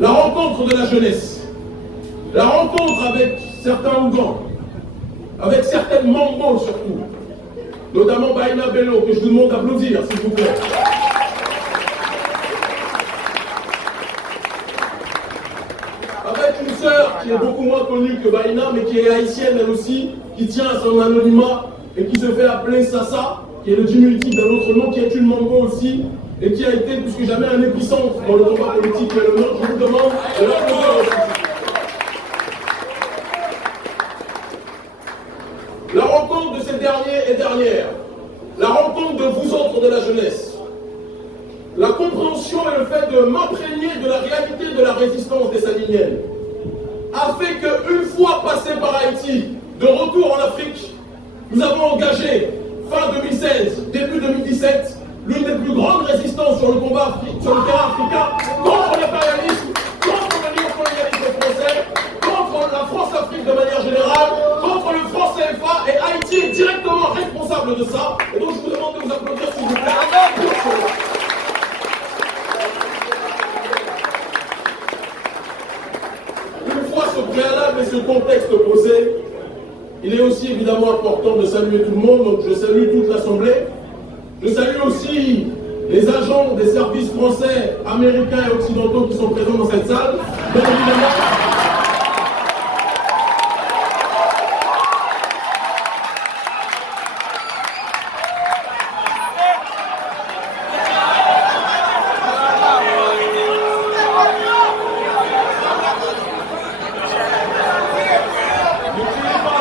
la rencontre de la jeunesse, la rencontre avec certains Ougans, avec certaines Mambos surtout, notamment Baïna Bello, que je vous demande d'applaudir, s'il vous plaît. Avec une sœur qui est beaucoup moins connue que Baïna, mais qui est haïtienne elle aussi, qui tient à son anonymat et qui se fait appeler Sassa, qui est le diminutif d'un autre nom, qui est une Mambo aussi, et qui a été plus que jamais un épicentre dans le combat politique et le nôtre. Je vous demande de l'applaudir aussi. La rencontre de ces derniers et dernières, la rencontre de vous autres de la jeunesse, la compréhension et le fait de m'imprégner de la réalité de la résistance des Saliniennes a fait qu'une fois passé par Haïti, de retour en Afrique, nous avons engagé, fin 2016, début 2017, l'une des plus grandes résistances sur le combat sur le terrain africain contre l'impérialisme, contre le néocolonialisme français, contre la France-Afrique de manière générale, contre le franc CFA, et Haïti est directement responsable de ça. Et donc je vous demande de vous applaudir s'il vous plaît pour cela. Une fois ce préalable et ce contexte posé, il est aussi évidemment important de saluer tout le monde, donc je salue toute l'Assemblée. Je salue aussi les agents des services français, américains et occidentaux qui sont présents dans cette salle. Bien évidemment.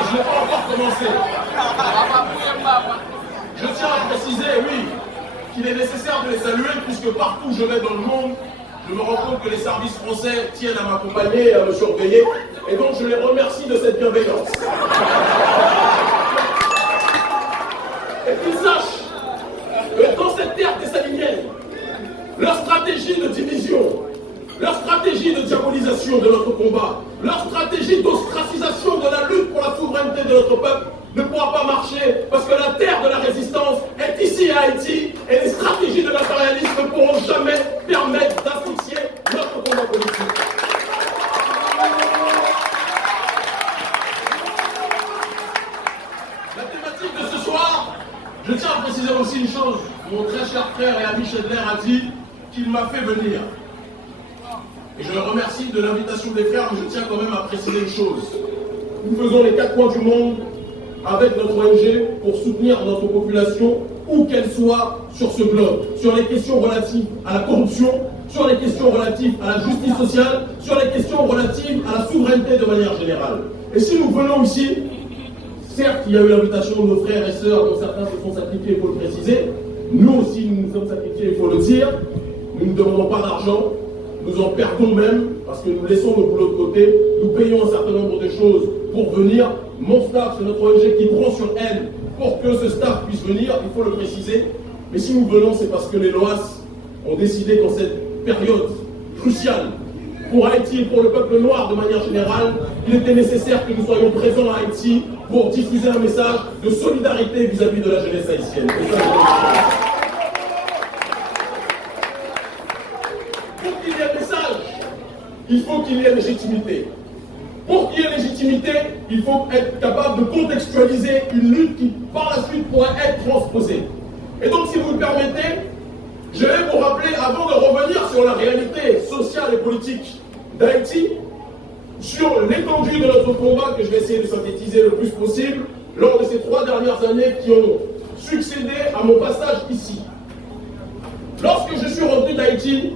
Je n'ai pas encore commencé. Je tiens à préciser, oui, qu'il est nécessaire de les saluer, puisque partout où je vais dans le monde, je me rends compte que les services français tiennent à m'accompagner et à me surveiller, et donc je les remercie de cette bienveillance. Et qu'ils sachent que dans cette terre dessalinienne, leur stratégie de division, leur stratégie de diabolisation de notre combat, leur stratégie d'ostracisation de la lutte pour la souveraineté de notre peuple ne pourra pas marcher, parce que la terre de la résistance est ici à Haïti, et les stratégies de l'impérialisme ne pourront jamais permettre d'asphyxier notre combat politique. La thématique de ce soir, je tiens à préciser aussi une chose. Mon très cher frère et ami Chedler a dit qu'il m'a fait venir. Et je le remercie de l'invitation des frères, mais je tiens quand même à préciser une chose. Nous faisons les 4 coins du monde avec notre ONG pour soutenir notre population, où qu'elle soit sur ce globe, sur les questions relatives à la corruption, sur les questions relatives à la justice sociale, sur les questions relatives à la souveraineté de manière générale. Et si nous venons ici, certes il y a eu l'invitation de nos frères et sœurs, dont certains se sont sacrifiés, il faut le préciser, nous aussi nous nous sommes sacrifiés, il faut le dire, nous ne demandons pas d'argent, nous en perdons même, parce que nous laissons nos boulots de côté, nous payons un certain nombre de choses pour venir. Mon staff, c'est notre ONG qui prend sur elle pour que ce staff puisse venir, il faut le préciser. Mais si nous venons, c'est parce que les LOAS ont décidé qu'en cette période cruciale, pour Haïti et pour le peuple noir de manière générale, il était nécessaire que nous soyons présents à Haïti pour diffuser un message de solidarité vis-à-vis de la jeunesse haïtienne. Pour qu'il y ait message, il faut qu'il y ait légitimité. Pour qu'il y ait légitimité, il faut être capable de contextualiser une lutte qui, par la suite, pourrait être transposée. Et donc, si vous le permettez, je vais vous rappeler, avant de revenir sur la réalité sociale et politique d'Haïti, sur l'étendue de notre combat, que je vais essayer de synthétiser le plus possible, lors de ces 3 dernières années qui ont succédé à mon passage ici. Lorsque je suis revenu d'Haïti,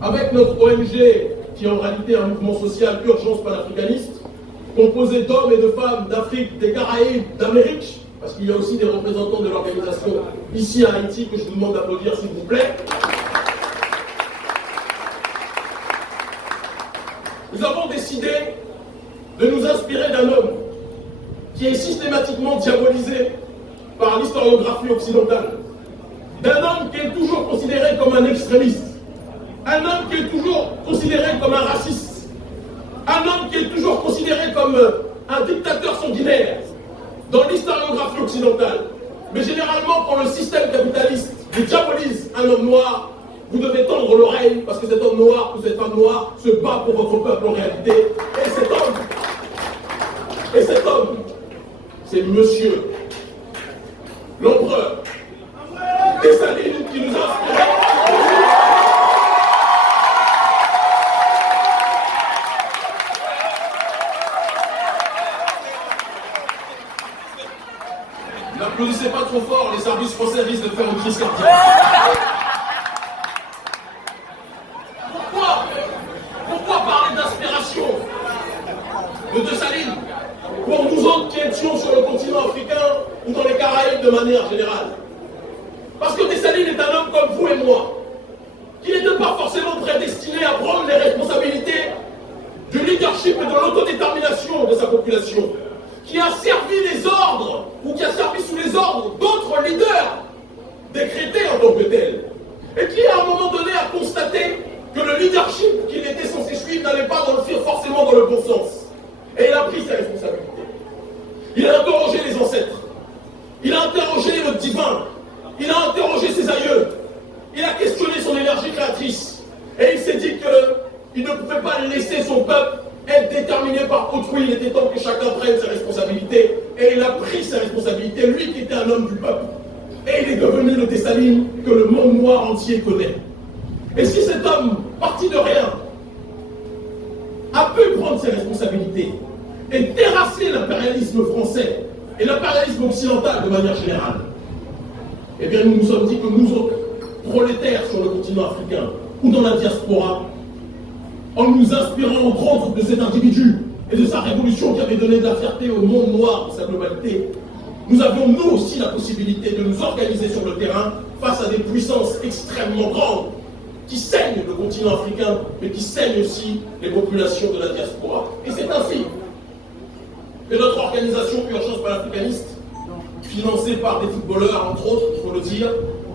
avec notre ONG, qui est en réalité un mouvement social Urgence panafricaniste, composé d'hommes et de femmes d'Afrique, des Caraïbes, d'Amérique, parce qu'il y a aussi des représentants de l'organisation ici à Haïti, que je vous demande d'applaudir s'il vous plaît. Nous avons décidé de nous inspirer d'un homme qui est systématiquement diabolisé par l'historiographie occidentale, d'un homme qui est toujours considéré comme un extrémiste, un homme qui est toujours considéré comme un raciste, un homme qui est toujours considéré comme un dictateur sanguinaire dans l'historiographie occidentale. Mais généralement, quand le système capitaliste diabolise un homme noir, vous devez tendre l'oreille parce que cet homme noir ou cette femme noire se bat pour votre peuple en réalité. Et cet homme, c'est monsieur l'empereur Dessalines qui nous a inspiré. N'applaudissez pas trop fort, les services français risquent de faire une crise cardiaque. Pourquoi parler d'inspiration de Dessalines pour nous autres qui étions sur le continent africain ou dans les Caraïbes de manière générale? Parce que Dessalines est un homme comme vous et moi, qui n'était pas forcément prédestiné à prendre les responsabilités du leadership et de l'autodétermination de sa population, qui a servi les ordres, ou qui a servi sous les ordres d'autres leaders décrétés en tant que tels, et qui à un moment donné a constaté que le leadership qu'il était censé suivre n'allait pas forcément dans le bon sens. Et il a pris ses responsabilités. Il a interrogé les ancêtres, il a interrogé le divin, il a interrogé ses aïeux, il a questionné son énergie créatrice, et il s'est dit qu'il ne pouvait pas laisser son peuple être déterminé par autrui. Il était temps que chacun prenne ses responsabilités, et il a pris ses responsabilités, lui qui était un homme du peuple, et il est devenu le Dessalines que le monde noir entier connaît. Et si cet homme, parti de rien, a pu prendre ses responsabilités et terrasser l'impérialisme français et l'impérialisme occidental de manière générale, eh bien nous nous sommes dit que nous autres, prolétaires sur le continent africain ou dans la diaspora, en nous inspirant entre autres de cet individu et de sa révolution qui avait donné de la fierté au monde noir dans sa globalité, nous avions nous aussi la possibilité de nous organiser sur le terrain face à des puissances extrêmement grandes qui saignent le continent africain, mais qui saignent aussi les populations de la diaspora. Et c'est ainsi que notre organisation Urgence panafricaniste, financée par des footballeurs, entre autres, il faut le dire,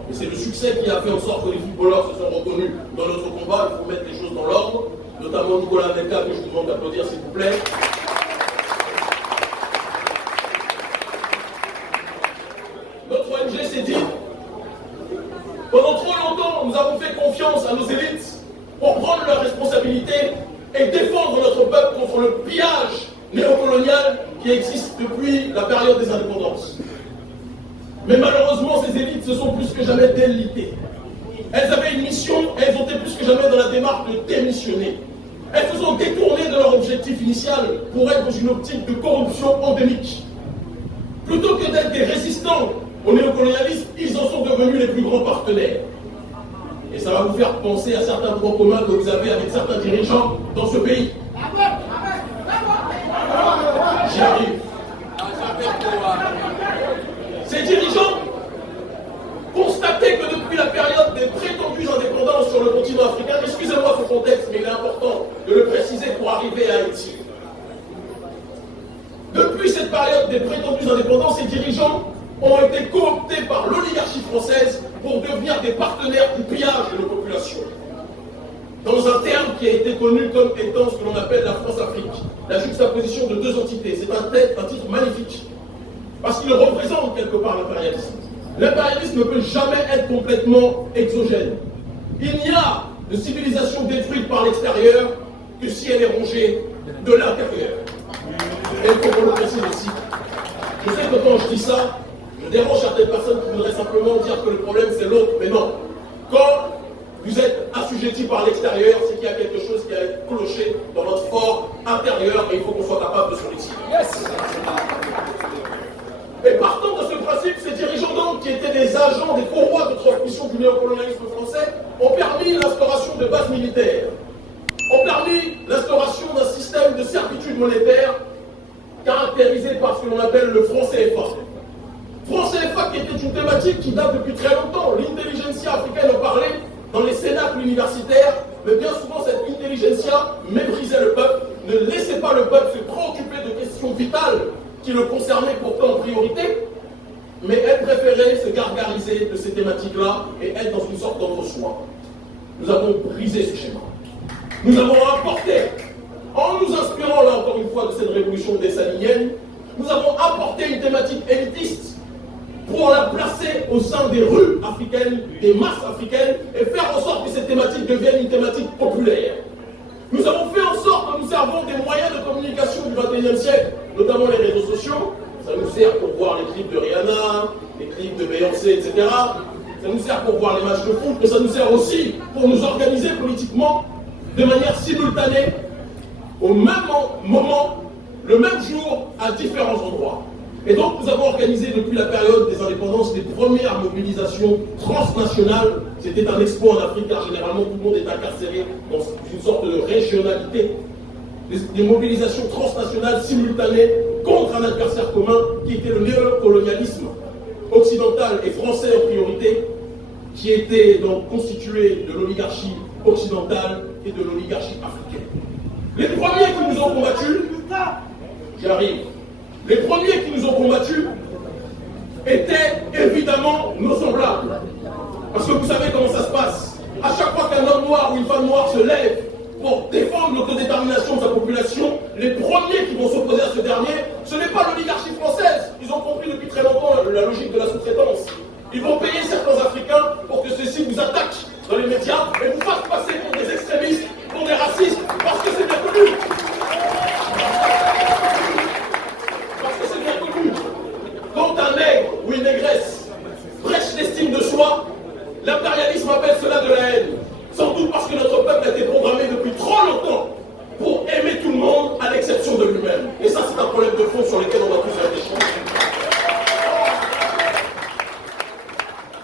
et c'est le succès qui a fait en sorte que les footballeurs se sont reconnus dans notre combat, il faut mettre les choses dans l'ordre, notamment Nicolas Anelka, que je vous demande d'applaudir s'il vous plaît. Notre ONG s'est dit, pendant trop longtemps, nous avons fait confiance à nos élites pour prendre leurs responsabilités et défendre notre peuple contre le pillage néocolonial qui existe depuis la période des indépendances. Mais malheureusement, ces élites se sont plus que jamais délitées. Elles avaient une mission et elles ont été plus que jamais dans la démarche de démissionner. Elles se sont détournées de leur objectif initial pour être dans une optique de corruption endémique. Plutôt que d'être des résistants au néocolonialisme, ils en sont devenus les plus grands partenaires. Et ça va vous faire penser à certains points communs que vous avez avec certains dirigeants dans ce pays. J'y arrive. Ces dirigeants constataient que depuis la période des prétendues indépendances sur le continent africain, excusez-moi ce contexte, mais il est important de le préciser pour arriver à Haïti. Depuis cette période des prétendues indépendances, ces dirigeants ont été cooptés par l'oligarchie française pour devenir des partenaires du pillage de nos populations. Dans un terme qui a été connu comme étant ce que l'on appelle la France-Afrique, la juxtaposition de deux entités. C'est un titre magnifique, parce qu'il représente quelque part l'impérialisme. L'impérialisme ne peut jamais être complètement exogène. Il n'y a de civilisation détruite par l'extérieur que si elle est rongée de l'intérieur. Et il faut qu'on le précise aussi. Je sais que quand je dis ça, je dérange certaines personnes qui voudraient simplement dire que le problème c'est l'autre, mais non. Quand vous êtes assujetti par l'extérieur, c'est qu'il y a quelque chose qui a cloché dans votre fort intérieur et il faut qu'on soit capable de se réussir. Yes. Et partant de ce principe, ces dirigeants donc, qui étaient des agents, des courroies de transmission du néocolonialisme français, ont permis l'instauration de bases militaires, ont permis l'instauration d'un système de servitude monétaire caractérisé par ce que l'on appelle le franc CFA. Franc CFA qui était une thématique qui date depuis très longtemps. L'intelligentsia africaine en parlait dans les cénacles universitaires, mais bien souvent cette intelligentsia méprisait le peuple, ne laissait pas le peuple se préoccuper de questions vitales qui le concernaient pourtant en priorité, mais elle préférait se gargariser de ces thématiques-là et être dans une sorte d'entre-soi. Nous avons brisé ce schéma. Nous avons apporté, en nous inspirant là encore une fois de cette révolution dessalinienne, nous avons apporté une thématique élitiste pour la placer au sein des rues africaines, des masses africaines, et faire en sorte que cette thématique devienne une thématique populaire. Nous avons fait en sorte que nous servons des moyens de communication du XXIe siècle, notamment les réseaux sociaux. Ça nous sert pour voir les clips de Rihanna, les clips de Beyoncé, etc. Ça nous sert pour voir les matchs de foot, mais ça nous sert aussi pour nous organiser politiquement de manière simultanée, au même moment, le même jour, à différents endroits. Et donc nous avons organisé depuis la période des indépendances les premières mobilisations transnationales. C'était un exploit en Afrique car généralement tout le monde est incarcéré dans une sorte de régionalité. Des mobilisations transnationales simultanées contre un adversaire commun qui était le néocolonialisme occidental et français en priorité, qui était donc constitué de l'oligarchie occidentale et de l'oligarchie africaine. Les premiers qui nous ont combattus, j'arrive, les premiers qui nous ont combattus étaient évidemment nos semblables. Parce que vous savez comment ça se passe. À chaque fois qu'un homme noir ou une femme noire se lève pour défendre l'autodétermination de sa population, les premiers qui vont s'opposer à ce dernier, ce n'est pas l'oligarchie française. Ils ont compris depuis très longtemps la logique de la sous-traitance. Ils vont payer certains Africains pour que ceux-ci vous attaquent dans les médias et vous fassent passer pour des extrémistes, pour des racistes, parce que c'est bien connu. Parce que c'est bien connu. Quand un nègre ou une négresse prêche l'estime de soi, l'impérialisme appelle cela de la haine. Sans doute parce que notre peuple a été programmé depuis trop longtemps pour aimer tout le monde à l'exception de lui-même. Et ça, c'est un problème de fond sur lequel on doit tous réfléchir.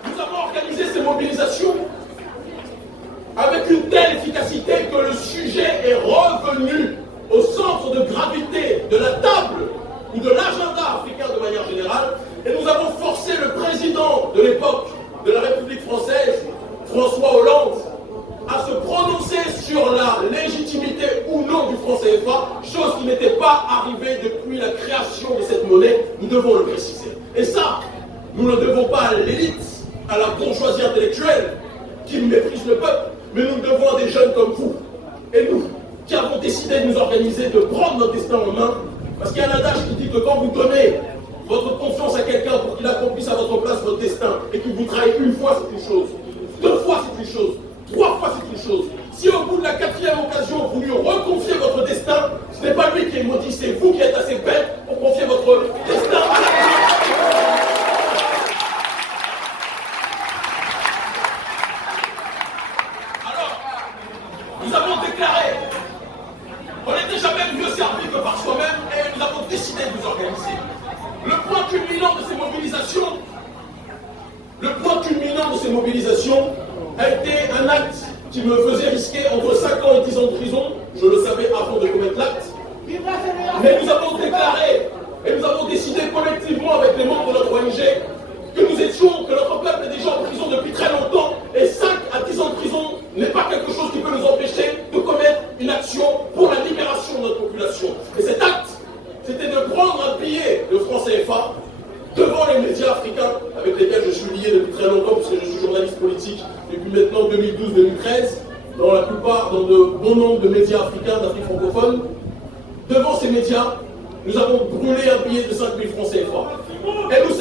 Nous avons organisé ces mobilisations avec une telle efficacité que le sujet est revenu au centre de gravité de la table ou de l'agenda africain de manière générale, et nous avons forcé le président de l'époque de la République française, François Hollande, à se prononcer sur la légitimité ou non du franc CFA, chose qui n'était pas arrivée depuis la création de cette monnaie, nous devons le préciser. Et ça, nous ne le devons pas à l'élite, à la bourgeoisie intellectuelle qui méprise le peuple, mais nous le devons à des jeunes comme vous et nous, qui avons décidé de nous organiser, de prendre notre destin en main, parce qu'il y a un adage qui dit que quand vous donnez votre confiance à quelqu'un pour qu'il accomplisse à votre place votre destin, et qu'il vous trahit une fois, c'est une chose, deux fois, c'est une chose, trois fois, c'est une chose. Si au bout de la quatrième occasion, vous lui reconfiez votre destin, ce n'est pas lui qui est maudit, c'est vous qui êtes assez bête pour confier votre destin à la Alors, nous avons déclaré, on n'était jamais mieux servi que par soi-même, et nous avons décidé de nous organiser. Le point culminant de ces mobilisations, a été un acte qui me faisait risquer entre 5 ans et 10 ans de prison. Je le savais avant de commettre l'acte. Mais nous avons déclaré et nous avons décidé collectivement avec les membres de notre ONG que notre peuple est déjà en prison depuis très longtemps, et 5 à 10 ans de prison n'est pas quelque chose qui peut nous empêcher de commettre une action pour la libération de notre population. Et cet acte, c'était de prendre un billet de franc CFA devant les médias africains avec lesquels je suis lié depuis très longtemps, puisque je suis journaliste politique depuis maintenant 2012-2013, dans de bons nombres de médias africains d'Afrique francophone. Devant ces médias, nous avons brûlé un billet de 5 000 francs CFA. Et nous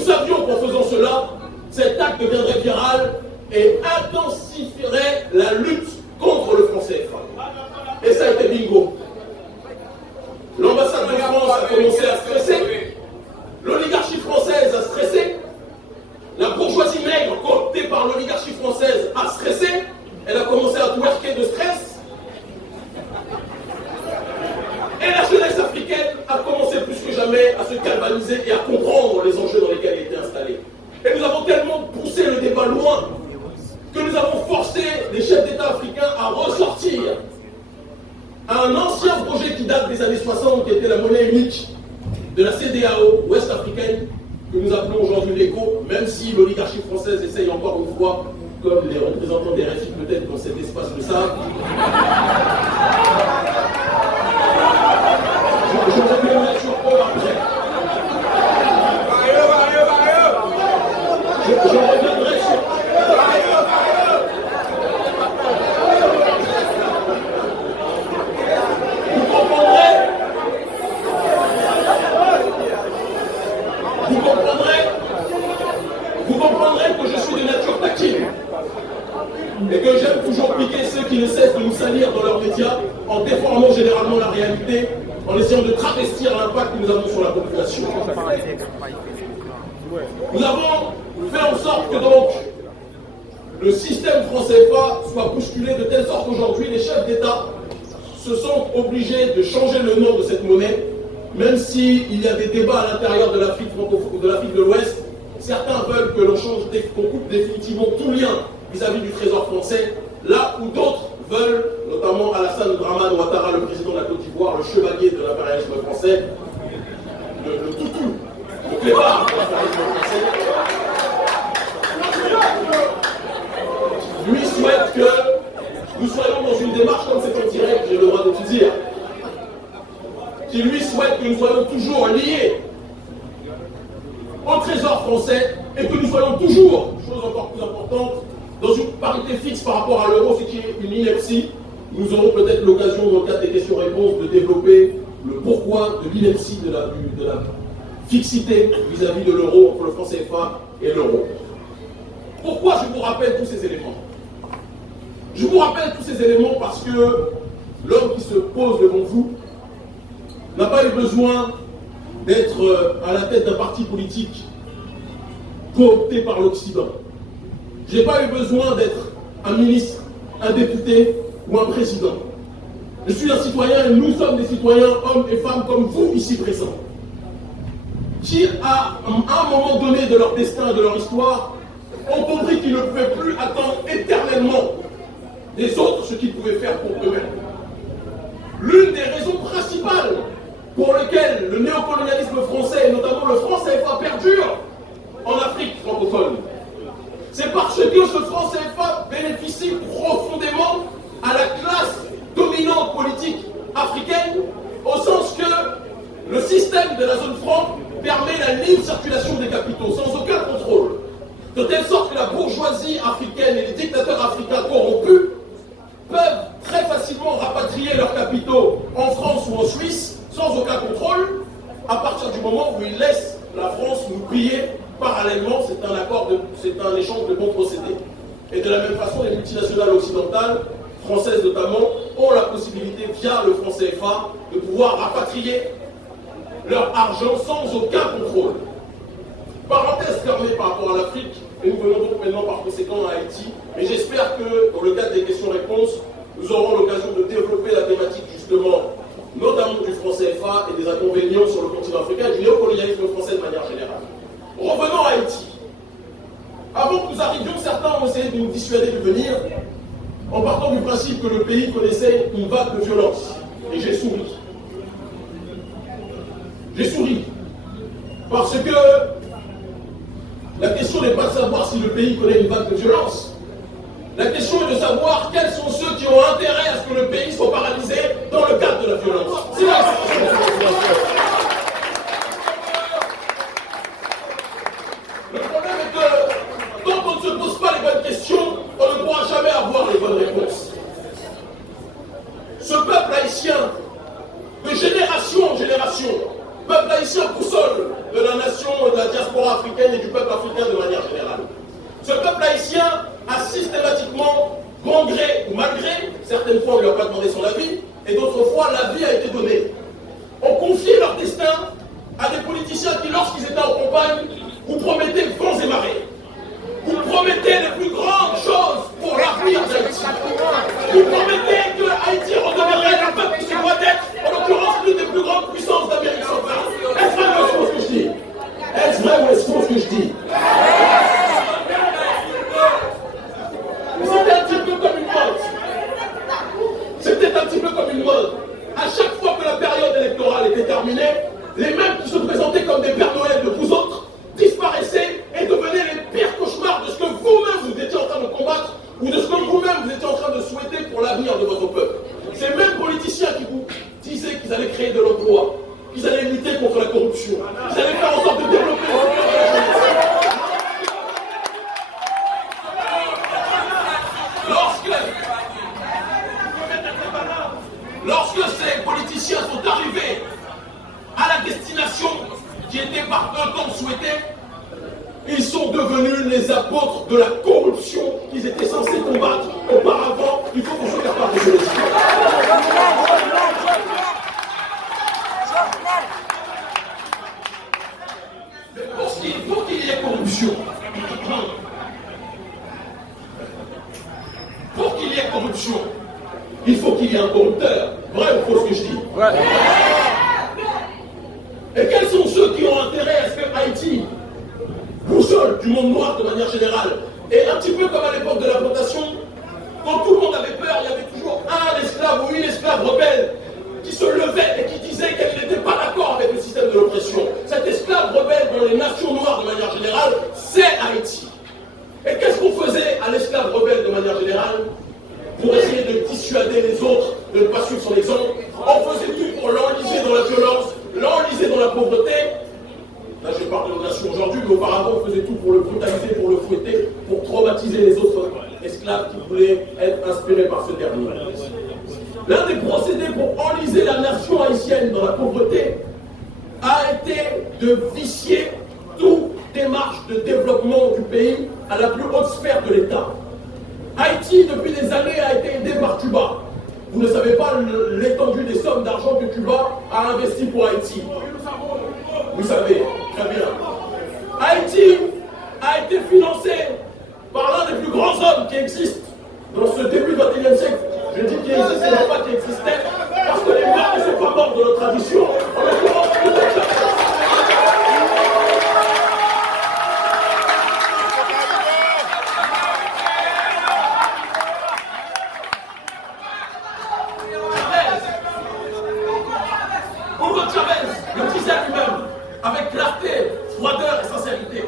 savions qu'en faisant cela, cet acte deviendrait viral et intensifierait la lutte contre le franc CFA. Et ça a été bingo. L'ambassade de France a commencé à stresser, l'oligarchie française a stressé, la bourgeoisie maigre cooptée par l'oligarchie française a stressé, elle a commencé à twerker de stress, et la jeunesse africaine a commencé plus que jamais à se galvaniser et à comprendre les enjeux dans lesquels elle était installée. Et nous avons tellement poussé le débat loin que nous avons forcé les chefs d'État africains à ressortir un ancien projet qui date des années 60, qui était la monnaie unique de la CEDEAO ouest-africaine, que nous appelons aujourd'hui l'ECO, même si l'oligarchie française essaye encore une fois, comme les représentants des RFI peut-être dans cet espace le savent. Je reviendrai sur eux après. Je reviendrai sur Vous qui ne cessent de nous salir dans leurs médias, en déformant généralement la réalité, en essayant de travestir l'impact que nous avons sur la population. Nous avons fait en sorte que donc le système franc CFA soit bousculé de telle sorte qu'aujourd'hui les chefs d'État se sont obligés de changer le nom de cette monnaie, même s'il y a des débats à l'intérieur de l'Afrique de l'Ouest. Certains veulent que l'on change, qu'on coupe définitivement tout lien vis-à-vis du trésor français, là où d'autres veulent, notamment Alassane Dramane Ouattara, le président de la Côte d'Ivoire, le chevalier de l'impérialisme français, le toutou, le clébard de l'impérialisme français, lui souhaite que nous soyons dans une démarche, comme c'est en direct, j'ai le droit de te dire, qui lui souhaite que nous soyons toujours liés au trésor français et que nous soyons toujours, chose encore plus importante, dans une parité fixe par rapport à l'euro, ce qui est une ineptie. Nous aurons peut-être l'occasion, dans le cadre des questions-réponses, de développer le pourquoi de l'ineptie de la fixité vis-à-vis de l'euro, entre le franc CFA et l'euro. Pourquoi je vous rappelle tous ces éléments? Je vous rappelle tous ces éléments parce que l'homme qui se pose devant vous n'a pas eu besoin d'être à la tête d'un parti politique coopté par l'Occident. Je n'ai pas eu besoin d'être un ministre, un député ou un président. Je suis un citoyen et nous sommes des citoyens, hommes et femmes comme vous ici présents, qui à un moment donné de leur destin, de leur histoire, ont compris qu'ils ne pouvaient plus attendre éternellement des autres ce qu'ils pouvaient faire pour eux-mêmes. L'une des raisons principales pour lesquelles le néocolonialisme français, et notamment le franc CFA, perdure en Afrique francophone, c'est parce que ce franc CFA bénéficie profondément à la classe dominante politique africaine, au sens que le système de la zone franc permet la libre circulation des capitaux sans aucun contrôle, de telle sorte que la bourgeoisie africaine et les dictateurs africains corrompus peuvent très facilement rapatrier leurs capitaux en France ou en Suisse sans aucun contrôle, à partir du moment où ils laissent la France nous payer parallèlement. C'est un échange de bons procédés. Et de la même façon, les multinationales occidentales, françaises notamment, ont la possibilité, via le franc CFA, de pouvoir rapatrier leur argent sans aucun contrôle. Parenthèse fermée par rapport à l'Afrique, et nous venons donc maintenant par conséquent à Haïti. Mais j'espère que, dans le cadre des questions-réponses, nous aurons l'occasion de développer la thématique justement, notamment du franc CFA et des inconvénients sur le continent africain et du néocolonialisme français de manière générale. Revenons à Haïti. Avant que nous arrivions, certains ont essayé de nous dissuader de venir en partant du principe que le pays connaissait une vague de violence. Et j'ai souri. J'ai souri. Parce que la question n'est pas de savoir si le pays connaît une vague de violence. La question est de savoir quels sont ceux qui ont intérêt à ce que le pays soit paralysé dans le cadre de la violence. C'est là. Le problème est que tant qu'on ne se pose pas les bonnes questions, on ne pourra jamais avoir les bonnes réponses. Ce peuple haïtien, de génération en génération, peuple haïtien boussole de la nation, de la diaspora africaine et du peuple africain de manière générale. Ce peuple haïtien a systématiquement, bon gré ou mal gré, certaines fois on ne lui a pas demandé son avis, et d'autres fois la vie a été donnée, ont confié leur destin à des politiciens qui, lorsqu'ils étaient en campagne, vous promettaient vents et marées. Vous promettez les plus grandes choses pour l'avenir d'Haïti. Vous promettez que Haïti redeviendrait le peuple qui se doit d'être, en l'occurrence l'une des plus grandes puissances d'Amérique centrale. Est-ce vrai ou est-ce faux ce que je dis? Est-ce vrai ou est-ce faux ce que je dis? C'était un petit peu comme une mode. C'était un petit peu comme une mode. À chaque fois que la période électorale était terminée, les mêmes qui se présentaient comme des Pères Noël de vous autres disparaissaient et devenaient les pires cauchemars de ce que vous-même vous étiez en train de combattre ou de ce que vous-même vous étiez en train de souhaiter pour l'avenir de votre peuple. Ces mêmes politiciens qui vous disaient qu'ils allaient créer de l'emploi, qu'ils allaient lutter contre la corruption, qu'ils allaient faire en sorte de développer lorsque ces politiciens sont arrivés à la destination qui était par un temps souhaitée, ils sont devenus les apôtres de la corruption qu'ils étaient censés combattre auparavant. il faut qu'on soit capable de se le dire. Mais pour qu'il y ait corruption, pour qu'il y ait corruption, il faut qu'il y ait un corrupteur. Vrai ou faux ce que je dis? Ouais. Et quels sont ceux qui ont intérêt à ce que Haïti, boussole du monde noir de manière générale, et un petit peu comme à l'époque de la plantation, quand tout le monde avait peur, il y avait toujours un esclave ou une esclave rebelle qui se levait et qui disait qu'elle n'était pas d'accord avec le système de l'oppression. Cet esclave rebelle dans les nations noires de manière générale, c'est Haïti. Et qu'est-ce qu'on faisait à l'esclave rebelle de manière générale pour essayer de dissuader les autres de ne pas suivre son exemple? On faisait tout pour l'enliser dans la violence, l'enliser dans la pauvreté. Là, je parle de nos nations aujourd'hui, mais auparavant, on faisait tout pour le brutaliser, pour le fouetter, pour traumatiser les autres esclaves qui voulaient être inspirés par ce dernier. L'un des procédés pour enliser la nation haïtienne dans la pauvreté a été de vicier toute démarche de développement du pays à la plus haute sphère de l'État. Haïti, depuis des années, a été aidé par Cuba. Vous ne savez pas l'étendue des sommes d'argent que Cuba a investi pour Haïti. Vous savez, très bien. Haïti a été financé par l'un des plus grands hommes qui existent dans ce début du XXIe siècle. Je dis qu'il existe, et non pas qu'il existait, parce que les Noirs ne sont pas morts de notre tradition. En l'occurrence, Hugo Chavez le disait lui-même, avec clarté, froideur et sincérité.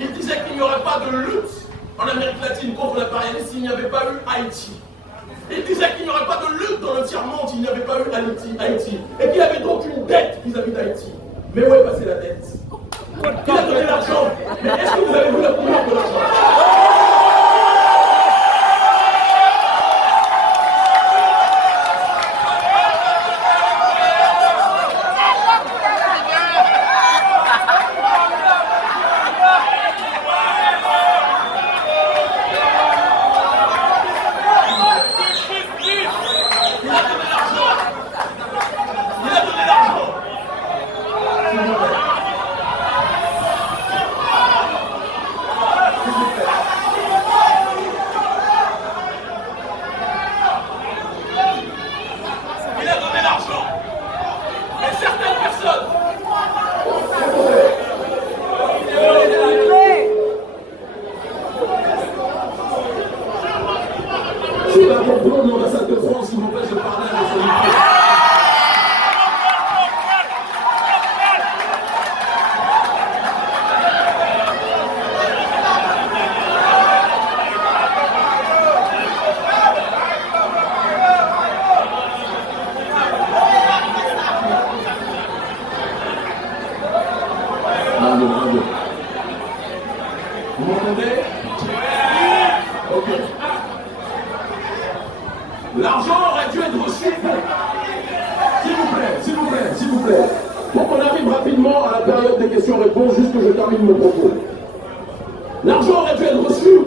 Il disait qu'il n'y aurait pas de lutte en Amérique latine contre l'impérialisme s'il n'y avait pas eu Haïti. Il disait qu'il n'y aurait pas de lutte dans le tiers-monde s'il n'y avait pas eu Haïti. Et qu'il y avait donc une dette vis-à-vis d'Haïti. Mais où est passée la dette? Il a donné l'argent. Mais est-ce que vous avez vu la couleur de l'argent? L'ambassade de France, s'il vous plaît, je parle à mes invités. Vous m'entendez? Ok. L'argent aurait dû être reçu. S'il vous plaît. Pour qu'on arrive rapidement à la période des questions-réponses, juste que je termine mon propos. L'argent aurait dû être reçu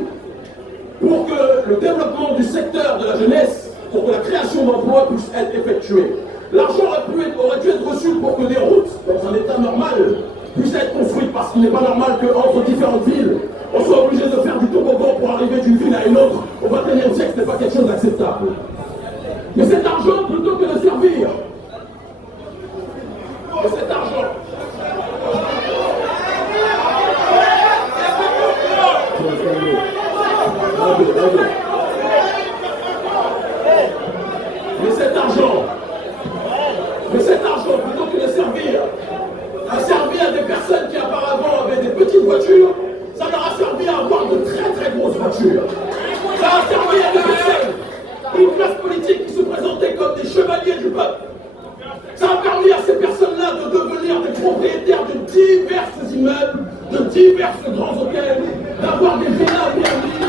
pour que le développement du secteur de la jeunesse, pour que la création d'emplois puisse être effectuée. L'argent aurait dû être reçu pour que des routes, dans un état normal, puissent être construites, parce qu'il n'est pas normal qu'entre différentes villes, on soit obligé de faire du toboggan pour arriver d'une ville à une autre. Au XXIe siècle, ce n'est pas quelque chose d'acceptable. Mais cet argent, plutôt que de servir, mais cet argent, plutôt que de servir, a servi à des personnes qui auparavant avaient des petites voitures, ça leur a servi à avoir de très très grosses voitures. Ça a servi à des personnes, une classe politique qui se présentait comme des chevaliers du peuple. Ça a permis à ces personnes-là de devenir des propriétaires de divers immeubles, de divers grands hôtels, d'avoir des villas bien mis,